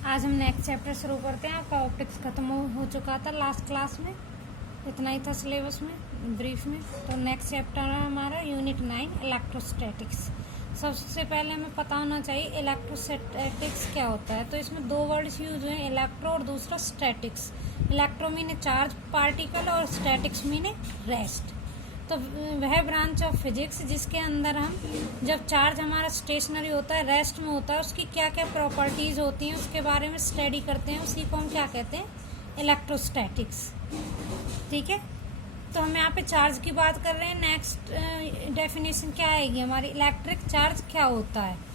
आज हम next chapter शुरू करते हैं। आपका ऑप्टिक्स खत्म हो चुका था लास्ट क्लास में, इतना ही था सिलेबस में ब्रीफ में। तो नेक्स्ट चैप्टर है हमारा यूनिट 9 इलेक्ट्रोस्टैटिक्स। सबसे पहले हमें पता होना चाहिए इलेक्ट्रोस्टैटिक्स क्या होता है। तो इसमें दो वर्ड्स यूज हुए, इलेक्ट्रो और दूसरा स्टैटिक्स। इलेक्ट्रो मीने चार्ज पार्टिकल और स्टैटिक्स मीने रेस्ट। तो वह ब्रांच ऑफ फिजिक्स जिसके अंदर हम जब चार्ज हमारा स्टेशनरी होता है, रेस्ट में होता है, उसकी क्या क्या प्रॉपर्टीज़ होती हैं उसके बारे में स्टडी करते हैं, उसी को हम क्या कहते हैं, इलेक्ट्रोस्टैटिक्स। ठीक है, तो हम यहाँ पे चार्ज की बात कर रहे हैं। नेक्स्ट डेफिनेशन क्या आएगी हमारी, इलेक्ट्रिक चार्ज क्या होता है।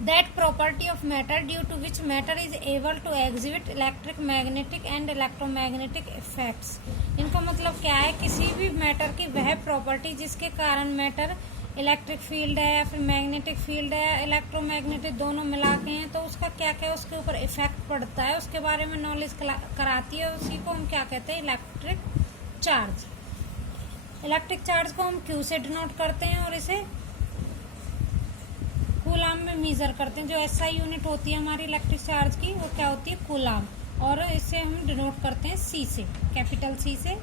That property of matter due to which matter is able to exhibit electric, magnetic and electromagnetic effects। इनका मतलब क्या है, किसी भी मैटर की वह प्रॉपर्टी जिसके कारण मैटर इलेक्ट्रिक फील्ड है या फिर मैग्नेटिक फील्ड है, इलेक्ट्रोमैग्नेटिक दोनों मिला के हैं, तो उसका क्या क्या उसके ऊपर इफेक्ट पड़ता है, उसके बारे में नॉलेज कराती है। उसी को हम क्या कहते हैं, इलेक्ट्रिक चार्ज। इलेक्ट्रिक चार्ज को हम क्यू से डिनोट करते हैं और इसे कूलाम में मेजर करते हैं। जो एसआई यूनिट होती है हमारी इलेक्ट्रिक चार्ज की, वो क्या होती है, कूलाम। और इसे हम डिनोट करते हैं सी से, कैपिटल सी से।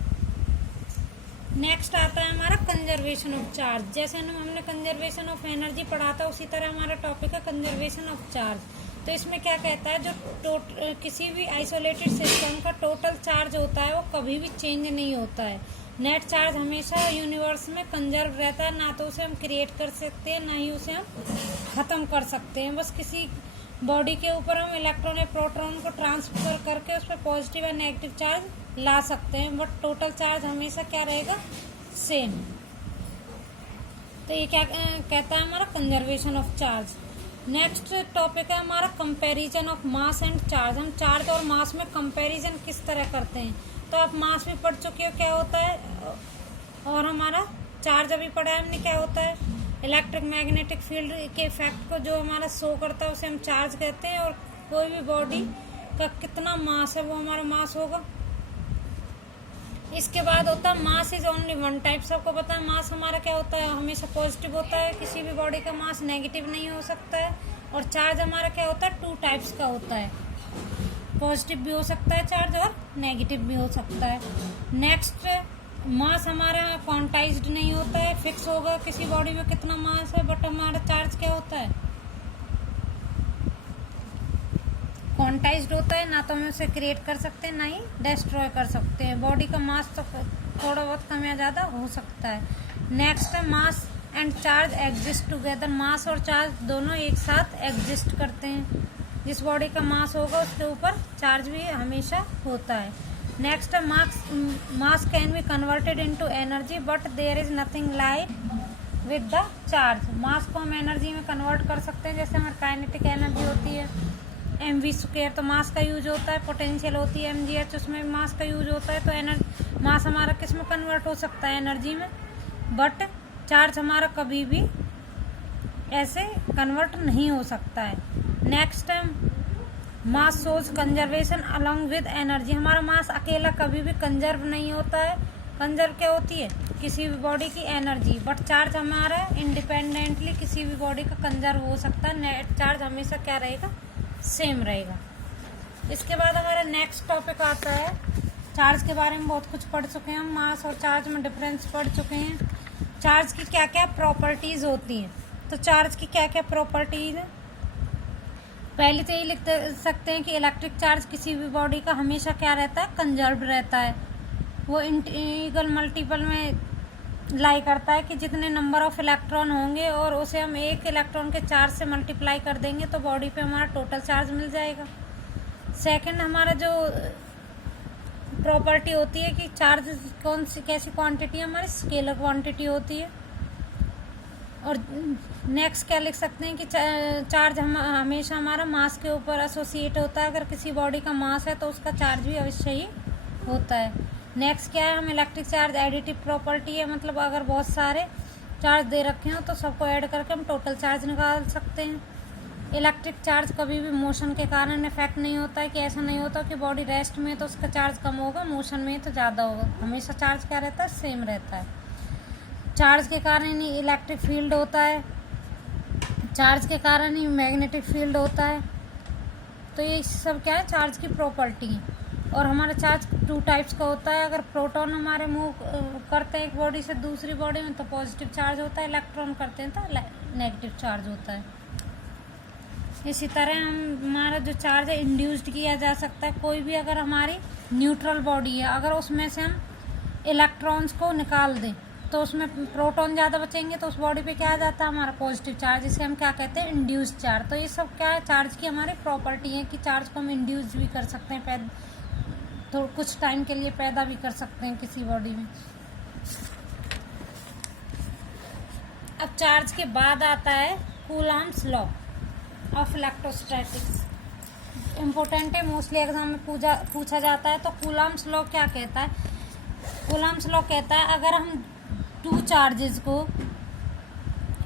नेक्स्ट आता है हमारा कंजर्वेशन ऑफ चार्ज। जैसे हमने कंजर्वेशन ऑफ एनर्जी पढ़ा था, उसी तरह हमारा टॉपिक है कंजर्वेशन ऑफ चार्ज। तो इसमें क्या कहता है, जो किसी भी आइसोलेटेड सिस्टम का टोटल चार्ज होता है वो कभी भी चेंज नहीं होता है। नेट चार्ज हमेशा यूनिवर्स में कंजर्व रहता है, ना तो उसे हम क्रिएट कर सकते हैं ना ही उसे हम ख़त्म कर सकते हैं। बस किसी बॉडी के ऊपर हम इलेक्ट्रॉन या प्रोटॉन को ट्रांसफर करके उस पर पॉजिटिव या नेगेटिव चार्ज ला सकते हैं, बट टोटल चार्ज हमेशा क्या रहेगा, सेम। तो ये क्या कहता है हमारा, conservation of charge. Next topic है हमारा comparison of mass and charge. हम चार्ज और मास में कंपैरिजन किस तरह करते हैं। तो आप मास भी पढ़ चुके हो क्या होता है, और हमारा चार्ज अभी पढ़ा है हमने क्या होता है। इलेक्ट्रिक मैग्नेटिक फील्ड के इफेक्ट को जो हमारा शो करता है उसे हम चार्ज कहते हैं। और कोई भी बॉडी का कितना मास है वो हमारा मास होगा। इसके बाद होता है mass is only one type. सबको पता है मास हमारा क्या होता है, हमेशा पॉजिटिव होता है। किसी भी बॉडी का मास नेगेटिव नहीं हो सकता है। और चार्ज हमारा क्या होता है, टू टाइप्स का होता है, पॉजिटिव भी हो सकता है चार्ज और नेगेटिव भी हो सकता है। नेक्स्ट, मास हमारा क्वांटाइज्ड नहीं होता है, फिक्स होगा किसी बॉडी में कितना मास है, बट हमारा चार्ज क्या होता है, क्वांटाइज्ड होता है। ना तो हम उसे क्रिएट कर सकते हैं ना ही डिस्ट्रॉय कर सकते हैं। बॉडी का मास तो थोड़ा बहुत कम या ज़्यादा हो सकता है। नेक्स्ट है mass and charge exist together. Mass और चार्ज दोनों एक साथ एग्जिस्ट करते हैं। जिस बॉडी का मास होगा उसके ऊपर चार्ज भी हमेशा होता है। नेक्स्ट है mass can be converted into energy but there is nothing like with the charge. Mass को हम एनर्जी में कन्वर्ट कर सकते हैं, जैसे हमारी काइनेटिक एनर्जी होती है mv², तो मास का यूज होता है। पोटेंशियल होती है mgh, उसमें भी मास का यूज होता है। तो मास हमारा किस में कन्वर्ट हो सकता है, एनर्जी में। बट चार्ज हमारा कभी भी ऐसे कन्वर्ट नहीं हो सकता है। नेक्स्ट है मास सोज कंजर्वेशन अलॉन्ग विद एनर्जी। हमारा मास अकेला कभी भी कंजर्व नहीं होता है। कंजर्व क्या होती है, किसी भी बॉडी की एनर्जी। बट चार्ज हमारा इंडिपेंडेंटली किसी भी बॉडी का कंजर्व हो सकता है। नेट चार्ज हमेशा क्या रहेगा, सेम रहेगा। इसके बाद हमारा नेक्स्ट टॉपिक आता है, चार्ज के बारे में बहुत कुछ पढ़ चुके हैं हम। मास और चार्ज में डिफरेंस पढ़ चुके हैं। चार्ज की क्या क्या प्रॉपर्टीज होती हैं। तो चार्ज की क्या क्या प्रॉपर्टीज है, पहले तो ये लिख सकते हैं कि इलेक्ट्रिक चार्ज किसी भी बॉडी का हमेशा क्या रहता है, कंजर्व रहता है। वो इंटीग्रल मल्टीपल में लाई करता है कि जितने नंबर ऑफ इलेक्ट्रॉन होंगे और उसे हम एक इलेक्ट्रॉन के चार्ज से मल्टीप्लाई कर देंगे तो बॉडी पे हमारा टोटल चार्ज मिल जाएगा। सेकंड, हमारा जो प्रॉपर्टी होती है कि चार्ज कौन सी कैसी क्वांटिटी है, हमारी स्केलर क्वांटिटी होती है। और नेक्स्ट क्या लिख सकते हैं कि चार्ज हमेशा हमारा मास के ऊपर एसोसिएट होता है। अगर किसी बॉडी का मास है तो उसका चार्ज भी अवश्य ही होता है। नेक्स्ट क्या है, हम इलेक्ट्रिक चार्ज एडिटिव प्रॉपर्टी है, मतलब अगर बहुत सारे चार्ज दे रखे हो तो सबको ऐड करके हम टोटल चार्ज निकाल सकते हैं। इलेक्ट्रिक चार्ज कभी भी मोशन के कारण इफेक्ट नहीं होता है, कि ऐसा नहीं होता कि बॉडी रेस्ट में तो उसका चार्ज कम होगा, मोशन में तो ज़्यादा होगा। हमेशा चार्ज क्या रहता है, सेम रहता है। चार्ज के कारण ही इलेक्ट्रिक फील्ड होता है, चार्ज के कारण ही मैग्नेटिक फील्ड होता है। तो ये सब क्या है, चार्ज की प्रॉपर्टी है। और हमारा चार्ज 2 टाइप्स का होता है। अगर प्रोटॉन हमारे मूव करते हैं एक बॉडी से दूसरी बॉडी में तो पॉजिटिव चार्ज होता है, इलेक्ट्रॉन करते हैं तो नेगेटिव चार्ज होता है। इसी तरह हमारा जो चार्ज है इंड्यूस्ड किया जा सकता है। कोई भी अगर हमारी न्यूट्रल बॉडी है, अगर उसमें से हम इलेक्ट्रॉन्स को निकाल दें तो उसमें प्रोटॉन ज़्यादा बचेंगे तो उस बॉडी पे क्या आ जाता है, हमारा पॉजिटिव चार्ज। इसे हम क्या कहते हैं, इंड्यूस्ड चार्ज। तो ये सब क्या है, चार्ज की हमारी प्रॉपर्टी है कि चार्ज को हम इंड्यूस भी कर सकते हैं, तो कुछ टाइम के लिए पैदा भी कर सकते हैं किसी बॉडी में। अब चार्ज के बाद आता है Coulomb's law of electrostatics. Important है, मोस्टली एग्जाम में पूछा जाता है। तो कूलम्ब्स लॉ क्या कहता है? कूलम्ब्स लॉ कहता है अगर हम 2 चार्जेस को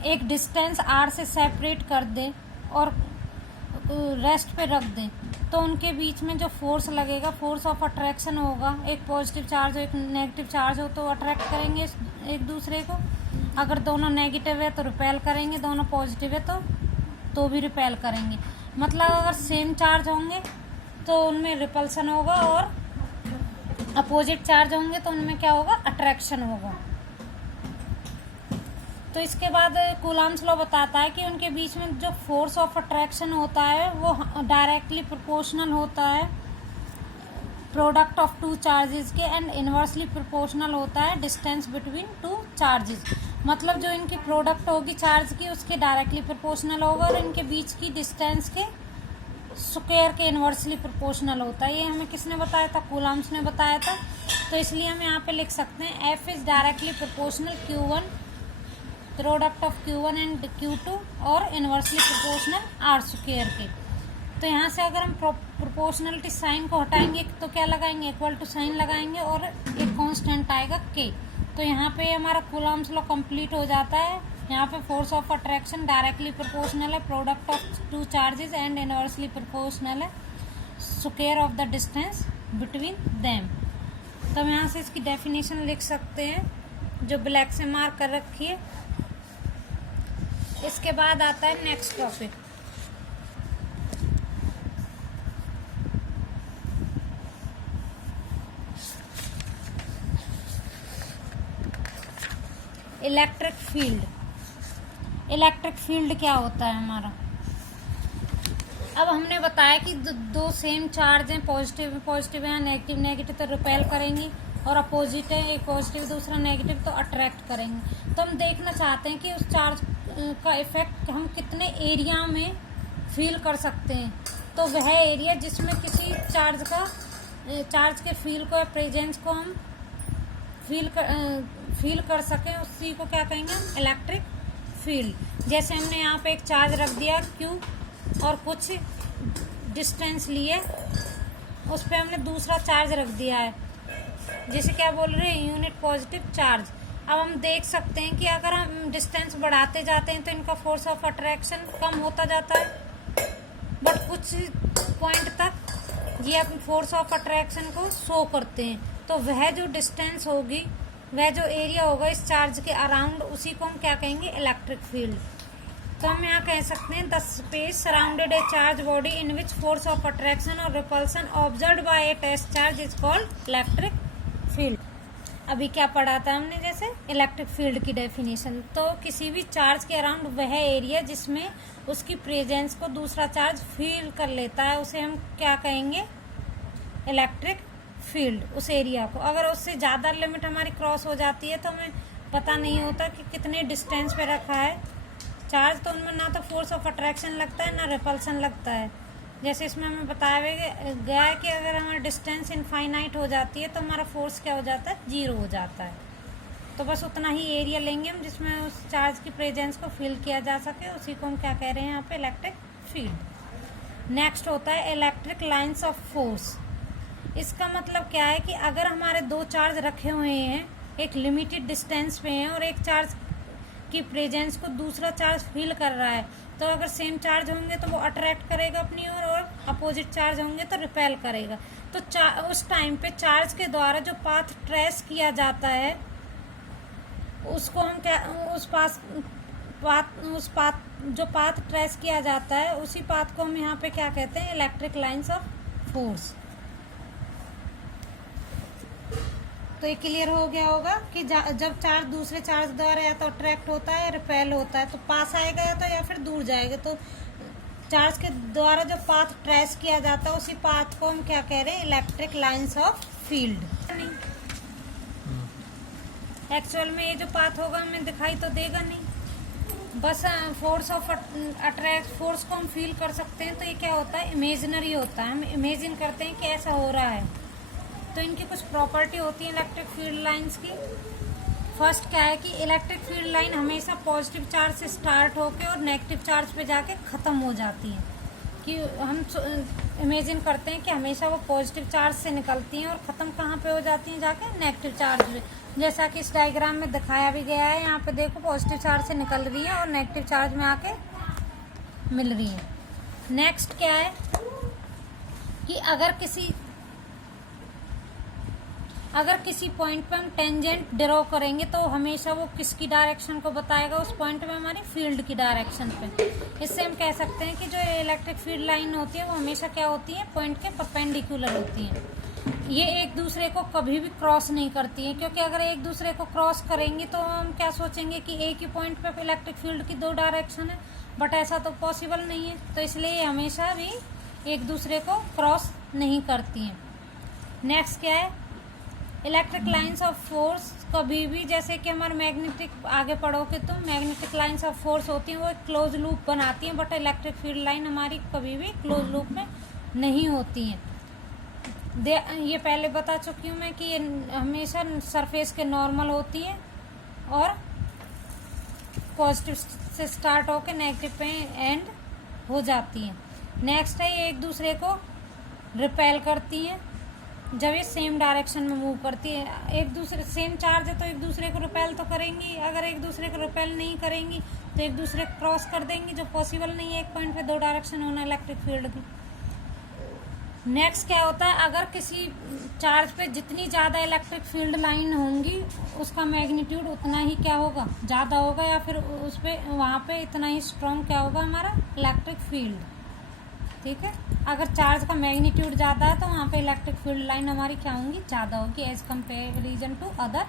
एक डिस्टेंस r से सेपरेट कर दें और रेस्ट पे रख दें तो उनके बीच में जो फोर्स लगेगा, फोर्स ऑफ अट्रैक्शन होगा, एक पॉजिटिव चार्ज हो एक नेगेटिव चार्ज हो तो अट्रैक्ट करेंगे एक दूसरे को। अगर दोनों नेगेटिव है तो रिपेल करेंगे, दोनों पॉजिटिव है तो भी रिपेल करेंगे। मतलब अगर सेम चार्ज होंगे तो उनमें रिपल्सन होगा और अपोजिट चार्ज होंगे तो उनमें क्या होगा, अट्रैक्शन होगा। तो इसके बाद कूलम्ब्स लॉ बताता है कि उनके बीच में जो फोर्स ऑफ अट्रैक्शन होता है वो डायरेक्टली प्रोपोर्शनल होता है प्रोडक्ट ऑफ 2 चार्जेस के, एंड इनवर्सली प्रोपोर्शनल होता है डिस्टेंस बिटवीन 2 चार्जेस। मतलब जो इनकी प्रोडक्ट होगी चार्ज की उसके डायरेक्टली प्रोपोर्शनल होगा और इनके बीच की डिस्टेंस के स्क्वायर के इनवर्सली प्रोपोर्शनल होता है। ये हमें किसने बताया था, कूलम्ब्स ने बताया था। तो इसलिए हम यहाँ पे लिख सकते हैं F is directly proportional Q1 product of Q1 and Q2 और इनवर्सली प्रोपोर्शनल R स्क्वायर के। तो यहाँ से अगर हम प्रोपोर्शनलिटी साइन को हटाएंगे तो क्या लगाएंगे, इक्वल टू साइन लगाएंगे और एक कांस्टेंट आएगा K। तो यहाँ पे हमारा कूलम्ब्स लॉ कंप्लीट हो जाता है। यहाँ पे force of attraction directly proportional है product of 2 charges and inversely proportional है square of the distance between them. तो हम यहाँ से इसकी डेफिनेशन लिख सकते हैं जो ब्लैक से मार्क कर रखी है। इसके बाद आता है next topic, electric field. Electric field क्या होता है हमारा? अब हमने बताया कि दो सेम चार्ज हैं, पॉजिटिव पॉजिटिव है, नेगेटिव नेगेटिव तो रिपेल करेंगी और अपोजिट है, एक पॉजिटिव दूसरा नेगेटिव तो अट्रैक्ट करेंगे। तो हम देखना चाहते हैं कि उस चार्ज का इफेक्ट हम कितने एरिया में फील कर सकते हैं। तो वह एरिया जिसमें किसी चार्ज के फील को या प्रेजेंस को हम फील कर सकें उसी को क्या कहेंगे हम, इलेक्ट्रिक फील्ड। जैसे हमने यहाँ पे एक चार्ज रख दिया Q और कुछ डिस्टेंस लिए, उस पर हमने दूसरा चार्ज रख दिया है, जैसे क्या बोल रहे हैं, यूनिट पॉजिटिव चार्ज। अब हम देख सकते हैं कि अगर हम डिस्टेंस बढ़ाते जाते हैं तो इनका फोर्स ऑफ अट्रैक्शन कम होता जाता है, बट कुछ पॉइंट तक ये अपने फोर्स ऑफ अट्रैक्शन को शो करते हैं। तो वह जो डिस्टेंस होगी, वह जो एरिया होगा इस चार्ज के अराउंड, उसी को हम क्या कहेंगे, इलेक्ट्रिक फील्ड। तो हम यहाँ कह सकते हैं the space surrounded a charge body in which force of attraction और repulsion observed by a test charge is called electric field. अभी क्या पढ़ा था हमने, जैसे इलेक्ट्रिक फील्ड की डेफिनेशन। तो किसी भी चार्ज के अराउंड वह एरिया जिसमें उसकी प्रेजेंस को दूसरा चार्ज फील कर लेता है, उसे हम क्या कहेंगे, इलेक्ट्रिक फील्ड। उस एरिया को अगर उससे ज़्यादा लिमिट हमारी क्रॉस हो जाती है तो हमें पता नहीं होता कि कितने डिस्टेंस पे रखा है चार्ज, तो उनमें ना तो फोर्स ऑफ अट्रैक्शन लगता है ना रिपल्सन लगता है। जैसे इसमें हमें बताया गया है कि अगर हमारी डिस्टेंस इनफाइनाइट हो जाती है तो हमारा फोर्स क्या हो जाता है, 0 हो जाता है। तो बस उतना ही एरिया लेंगे हम जिसमें उस चार्ज की प्रेजेंस को फील किया जा सके, उसी को हम क्या कह रहे हैं यहाँ पे, इलेक्ट्रिक फील्ड। नेक्स्ट होता है इलेक्ट्रिक लाइन्स ऑफ फोर्स। इसका मतलब क्या है कि अगर हमारे 2 चार्ज रखे हुए हैं, एक लिमिटेड डिस्टेंस पे हैं और एक चार्ज की प्रेजेंस को दूसरा चार्ज फील कर रहा है, तो अगर सेम चार्ज होंगे तो वो अट्रैक्ट करेगा अपनी ओर और अपोजिट चार्ज होंगे तो रिपेल करेगा। तो उस टाइम पे चार्ज के द्वारा जो पाथ ट्रेस किया जाता है उसको हम क्या, उस पाथ जो पाथ ट्रेस किया जाता है उसी पाथ को हम यहाँ पे क्या कहते हैं, इलेक्ट्रिक लाइंस ऑफ फोर्स। तो ये क्लियर हो गया होगा कि जब चार्ज दूसरे चार्ज द्वारा या तो अट्रैक्ट होता है या रिपेल होता है तो पास आएगा या तो या फिर दूर जाएगा। तो चार्ज के द्वारा जो पाथ ट्रेस किया जाता है उसी पाथ को हम क्या कह रहे हैं, electric lines of field. Actual में ये जो पाथ होगा हमें दिखाई तो देगा नहीं, बस फोर्स ऑफ अट्रैक्ट फोर्स को हम फील कर सकते हैं। तो ये क्या होता है, इमेजिनरी होता है, हम इमेजिन करते हैं कि ऐसा हो रहा है। तो इनकी कुछ प्रॉपर्टी होती है इलेक्ट्रिक फील्ड लाइंस की। फर्स्ट क्या है कि इलेक्ट्रिक फील्ड लाइन हमेशा पॉजिटिव चार्ज से स्टार्ट होकर और नेगेटिव चार्ज पे जाके ख़त्म हो जाती है। कि हम इमेजिन करते हैं कि हमेशा वो पॉजिटिव चार्ज से निकलती हैं और ख़त्म कहाँ पे हो जाती हैं, जाके नेगेटिव चार्ज पे। जैसा कि इस डायग्राम में दिखाया भी गया है, यहाँ पे देखो पॉजिटिव चार्ज से निकल रही है और नेगेटिव चार्ज में आके मिल रही है। नेक्स्ट क्या है कि अगर किसी पॉइंट पे हम टेंजेंट ड्रॉ करेंगे तो हमेशा वो किसकी डायरेक्शन को बताएगा, उस पॉइंट पे हमारी फील्ड की डायरेक्शन पे। इससे हम कह सकते हैं कि जो इलेक्ट्रिक फील्ड लाइन होती है वो हमेशा क्या होती है, पॉइंट के परपेंडिकुलर होती है। ये एक दूसरे को कभी भी क्रॉस नहीं करती है, क्योंकि अगर एक दूसरे को क्रॉस करेंगी तो हम क्या सोचेंगे कि एक ही पॉइंट पे इलेक्ट्रिक फील्ड की दो डायरेक्शन है, बट ऐसा तो पॉसिबल नहीं है। तो इसलिए ये हमेशा भी एक दूसरे को क्रॉस नहीं करती हैं। नेक्स्ट क्या है, इलेक्ट्रिक लाइंस ऑफ फोर्स कभी भी, जैसे कि हमारे मैग्नेटिक, आगे पढ़ोगे तो मैग्नेटिक लाइंस ऑफ फोर्स होती हैं वो एक क्लोज लूप बनाती हैं, बट इलेक्ट्रिक फील्ड लाइन हमारी कभी भी क्लोज लूप में नहीं होती हैं। ये पहले बता चुकी हूँ मैं कि ये हमेशा सरफेस के नॉर्मल होती है और पॉजिटिव से स्टार्ट होकर नेगेटिव पे एंड हो जाती हैं। नेक्स्ट है, ये एक दूसरे को रिपेल करती हैं जब ये सेम डायरेक्शन में मूव करती है। एक दूसरे सेम चार्ज है तो एक दूसरे को रिपेल तो करेंगी, अगर एक दूसरे को रिपेल नहीं करेंगी तो एक दूसरे को क्रॉस कर देंगी, जो पॉसिबल नहीं है एक पॉइंट पे दो डायरेक्शन होना इलेक्ट्रिक फील्ड की। नेक्स्ट क्या होता है, अगर किसी चार्ज पे जितनी ज़्यादा इलेक्ट्रिक फील्ड लाइन होंगी उसका मैग्नीट्यूड उतना ही क्या होगा, ज़्यादा होगा, या फिर उस पर वहाँ पे इतना ही स्ट्रॉन्ग क्या होगा हमारा इलेक्ट्रिक फील्ड। ठीक है, अगर चार्ज का मैग्नीट्यूड ज़्यादा है तो वहाँ पे इलेक्ट्रिक फील्ड लाइन हमारी क्या होंगी, ज़्यादा होगी as comparison to other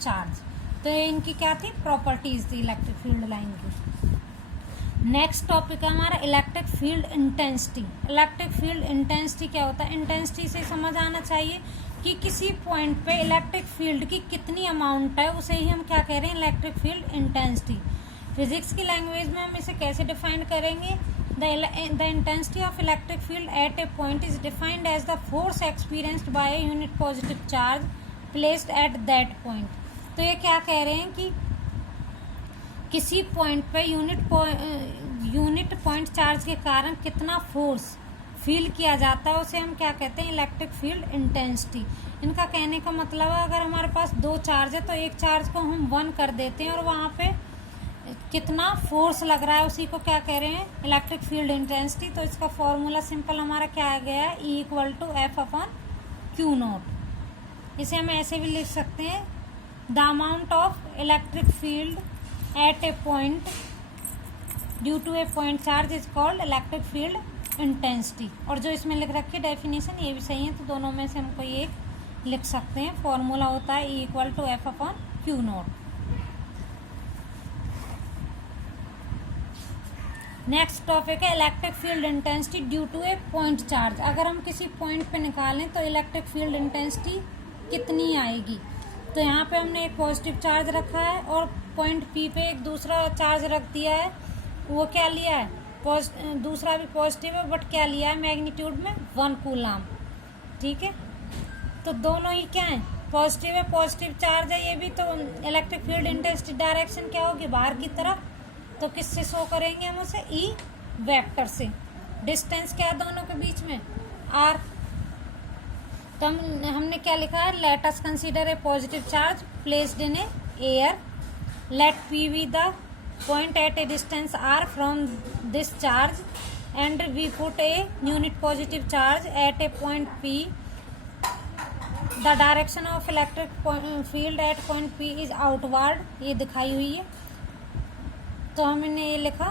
charge. तो ये इनकी क्या थी, प्रॉपर्टीज थी इलेक्ट्रिक फील्ड लाइन की। नेक्स्ट टॉपिक है हमारा electric field intensity. Electric field intensity क्या होता है, इंटेंसिटी से समझ आना चाहिए कि किसी पॉइंट पे इलेक्ट्रिक फील्ड की कितनी अमाउंट है, उसे ही हम क्या कह रहे हैं, इलेक्ट्रिक फील्ड इंटेंसिटी। फिजिक्स की लैंग्वेज में हम इसे कैसे डिफाइन करेंगे, the intensity of electric field at a point is defined as the force experienced by a unit positive charge placed at that point। तो ये क्या कह रहे हैं कि किसी पॉइंट पे यूनिट पॉइंट चार्ज के कारण कितना फोर्स फील किया जाता है उसे हम क्या कहते हैं, इलेक्ट्रिक फील्ड इंटेंसिटी। इनका कहने का मतलब है अगर हमारे पास दो चार्ज है तो एक चार्ज को हम 1 कर देते हैं और वहाँ पे कितना फोर्स लग रहा है उसी को क्या कह रहे हैं, इलेक्ट्रिक फील्ड इंटेंसिटी। तो इसका फॉर्मूला सिंपल हमारा क्या आ गया है, E=F/Q0। इसे हम ऐसे भी लिख सकते हैं, the amount of electric field at a point due to a point charge is called electric field intensity. और जो इसमें लिख रखी है डेफिनेशन ये भी सही है, तो दोनों में से हम कोई एक लिख सकते हैं। फॉर्मूला होता है E=F/Q0। नेक्स्ट टॉपिक है electric field intensity due to a point charge. अगर हम किसी पॉइंट पे निकालें तो इलेक्ट्रिक फील्ड इंटेंसिटी कितनी आएगी। तो यहाँ पे हमने एक पॉजिटिव चार्ज रखा है और पॉइंट पी पे एक दूसरा चार्ज रख दिया है, वो क्या लिया है, दूसरा भी पॉजिटिव है बट क्या लिया है, मैग्नीट्यूड में 1 कूलम। ठीक है, तो दोनों ही क्या है, पॉजिटिव है, पॉजिटिव चार्ज है ये भी, तो इलेक्ट्रिक फील्ड इंटेंसिटी डायरेक्शन क्या होगी, बाहर की तरफ। तो किससे शो करेंगे हम उसे, ई वेक्टर से। डिस्टेंस क्या है दोनों के बीच में, आर। तो हमने क्या लिखा है, let us consider a positive charge placed in a air, let P be the point at a distance R from this charge and we put a unit positive charge at a point P. The direction of electric field at point P is outward, ये दिखाई हुई है। तो हमने ये लिखा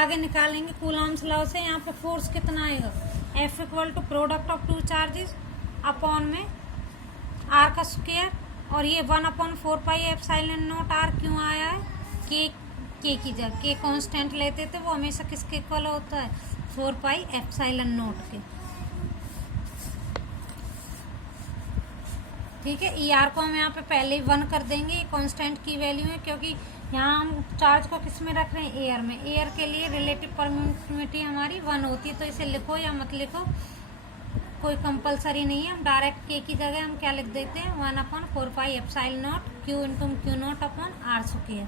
आगे निकालेंगे कूलॉम्स लॉ से। यहाँ पे फोर्स कितना आएगा, F equal to product of two charges upon में R का स्क्वायर, और ये 1/4πε0 R क्यों आया है, के की जगह के कांस्टेंट लेते थे, वो हमेशा किसके इक्वल होता है, 4πε0 के। ठीक है, ER को हम यहाँ पे पहले ही 1 कर देंगे, ये कांस्टेंट की वैल्यू है, क्योंकि यहाँ हम चार्ज को किस में रख रहे हैं, एयर में। एयर के लिए रिलेटिव परमिटिविटी हमारी 1 होती है, तो इसे लिखो या मत लिखो, कोई कंपलसरी नहीं है। हम डायरेक्ट के की जगह हम क्या लिख देते हैं, 1/4πε0 Q into Q0 upon R square.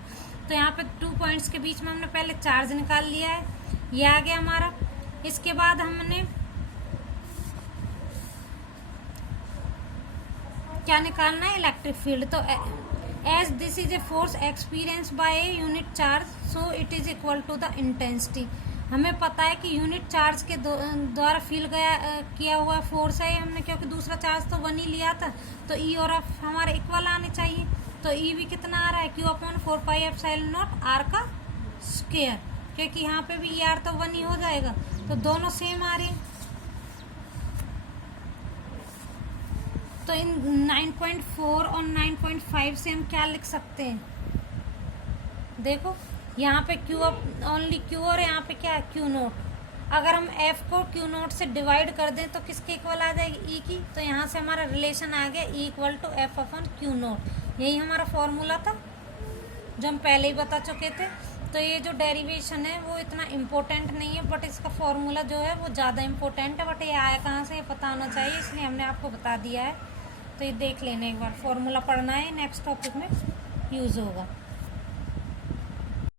तो यहाँ पे 2 पॉइंट्स के बीच में हमने पहले चार्ज निकाल लिया है, ये आ गया हमारा। इसके बाद हमने क्या निकालना है, इलेक्ट्रिक फील्ड। तो as this is a force experience by a unit charge, so it is equal to the intensity. हमें पता है कि यूनिट चार्ज के द्वारा फील किया हुआ फोर्स है हमने, क्योंकि दूसरा चार्ज तो 1 ही लिया था, तो ई और एफ हमारे इक्वल आने चाहिए। तो ई भी कितना आ रहा है, Q/4πε0 R का स्क्वायर, क्योंकि यहाँ पे भी ER तो 1 ही हो जाएगा, तो दोनों सेम आ रहे हैं। तो इन 9.4 और 9.5 से हम क्या लिख सकते हैं, देखो यहाँ पे Q ओनली Q और यहाँ पे क्या है, Q0। अगर हम F को Q0 से डिवाइड कर दें तो किसके इक्वल आ जाएगी, E की। तो यहाँ से हमारा रिलेशन आ गया E इक्वल टू F/Q0। यही हमारा फॉर्मूला था जो हम पहले ही बता चुके थे। तो ये जो डेरिवेशन है वो इतना इम्पोर्टेंट नहीं है, बट इसका फॉर्मूला जो है वो ज़्यादा इम्पोर्टेंट है। बट ये आया कहाँ से, ये पता होना चाहिए, इसलिए हमने आपको बता दिया है। तो ये देख लेना एक बार, फॉर्मूला पढ़ना है, नेक्स्ट टॉपिक में यूज़ होगा।